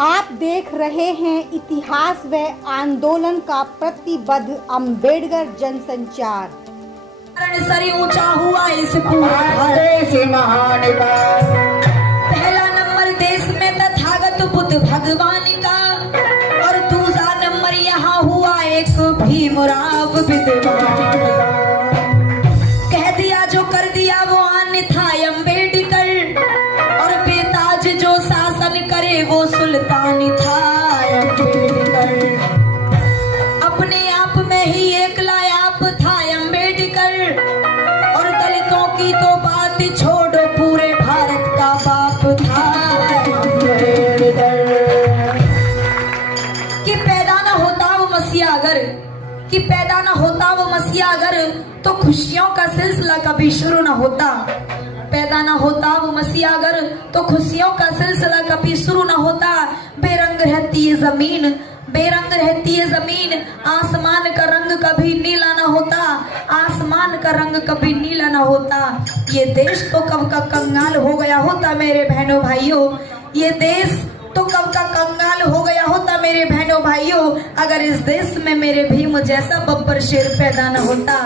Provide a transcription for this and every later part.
आप देख रहे हैं इतिहास व आंदोलन का प्रतिबद्ध अम्बेडकर जनसंचार। सरी ऊंचा हुआ इस पूरे महान का पहला नंबर देश में तथागत बुद्ध भगवान का, और दूसरा नंबर यहाँ हुआ एक भीमराव विद्वान का। कह दिया जो कर दिया वो आन था अम्बेडकर, और बेताज जो शासन करे वो सुल्तान था अम्बेडकर। अपने आप में ही एक लायाप था अम्बेडकर, और दलितों की तो बात छोड़ो पूरे भारत का बाप था अम्बेडकर। कि पैदा ना होता वो मसीहा अगर, कि पैदा ना होता वो मसीहा अगर, तो खुशियों का सिलसिला कभी शुरू ना होता। पैदा ना होता वो मसीहा अगर, तो खुशियों का सिलसिला कभी शुरू ना होता। बेरंग रहती है जमीन, बेरंग रहती है जमीन, आसमान का रंग कभी नीला ना होता, आसमान का रंग कभी नीला ना होता। ये देश तो कब का कंगाल हो गया होता मेरे बहनों भाइयों, ये देश तो कब का कंगाल हो गया होता मेरे बहनों भाइयों, अगर इस देश में मेरे भीम जैसा बब्बर शेर पैदा न होता,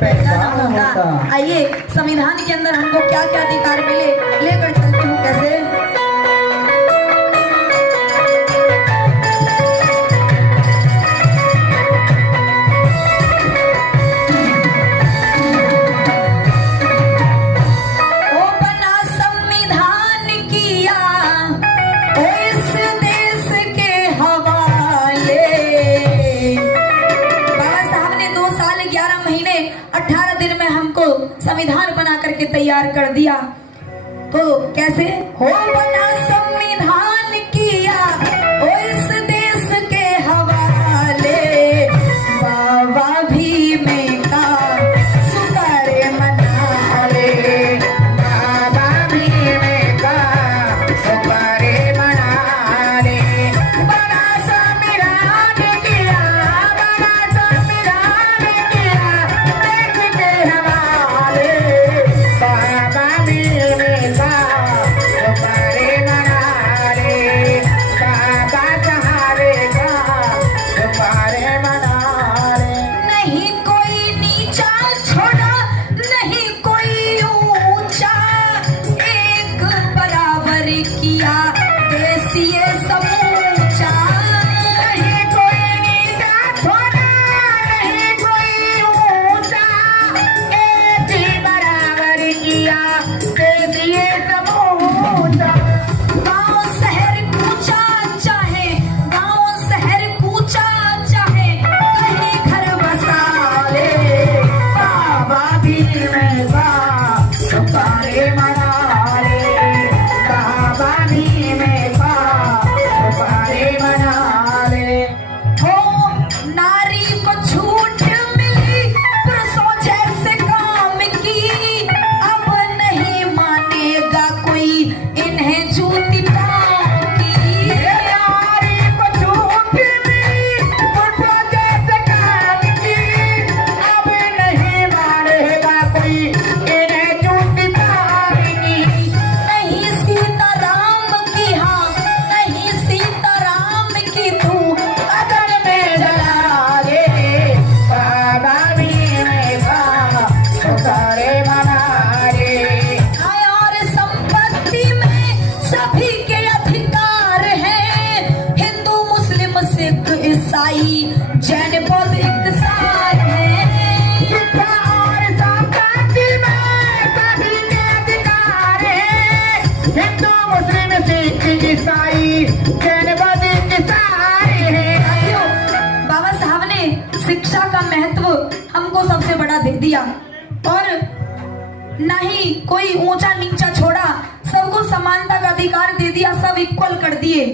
पैदा न होता। आइए संविधान के अंदर हमको क्या क्या अधिकार मिले लेकर चलती हूँ कैसे। संविधान बना करके तैयार कर दिया, तो कैसे हो बना संविधान किया ओ इस देश के हवाले, बाबा भीम का सुतारे मना ले, बाबा भीम का सुतारे मना ले। बना संविधान किया, बना संविधान किया देश के हवाले, बाबा भीम का सुतारे मना ले, बाबा सहारे का सुतारे मना ले। नहीं कोई नीचा छोड़ा, नहीं कोई ऊंचा, एक बराबर किया देश ये समूचा। नहीं कोई नीचा छोड़ा, नहीं कोई ऊंचा, एक ही बराबर किया देश ये समूचा। गाँव शहर कूचा चाहे, गाँव शहर कूचा चाहे, कहीं घर बसा ले, बाबा भीम का सुतारे मना ले, बाबा भीम का सुतारे मना ले। हो नारी को छूट मिली पुरुषों जैसे काम की, अब नहीं मानेगा कोई इन्हें जूती पाँव की। नारी को छूट मिली पुरुषों जैसे काम की, अब नहीं मानेगा कोई इन्हें जूती पाँव की। नहीं सीताराम की, हाँ नहीं सीताराम की तू अगर में जला दे, बाबा भीम का सुतारे मना ले। और संपत्ति में सभी के अधिकार हैं, हिंदू मुस्लिम सिख ईसाई जैन बौद्ध इक्तिसार हैं। और संपत्ति में सभी के अधिकार हैं, हिंदू मुस्लिम सिख ईसाई जैन बौद्ध इक्तिसार हैं। बाबा साहब ने शिक्षा का महत्व हमको सबसे बड़ा दे दिया, और नहीं कोई ऊंचा नीचा छोड़ा, सबको समानता का अधिकार दे दिया, सब इक्वल कर दिए।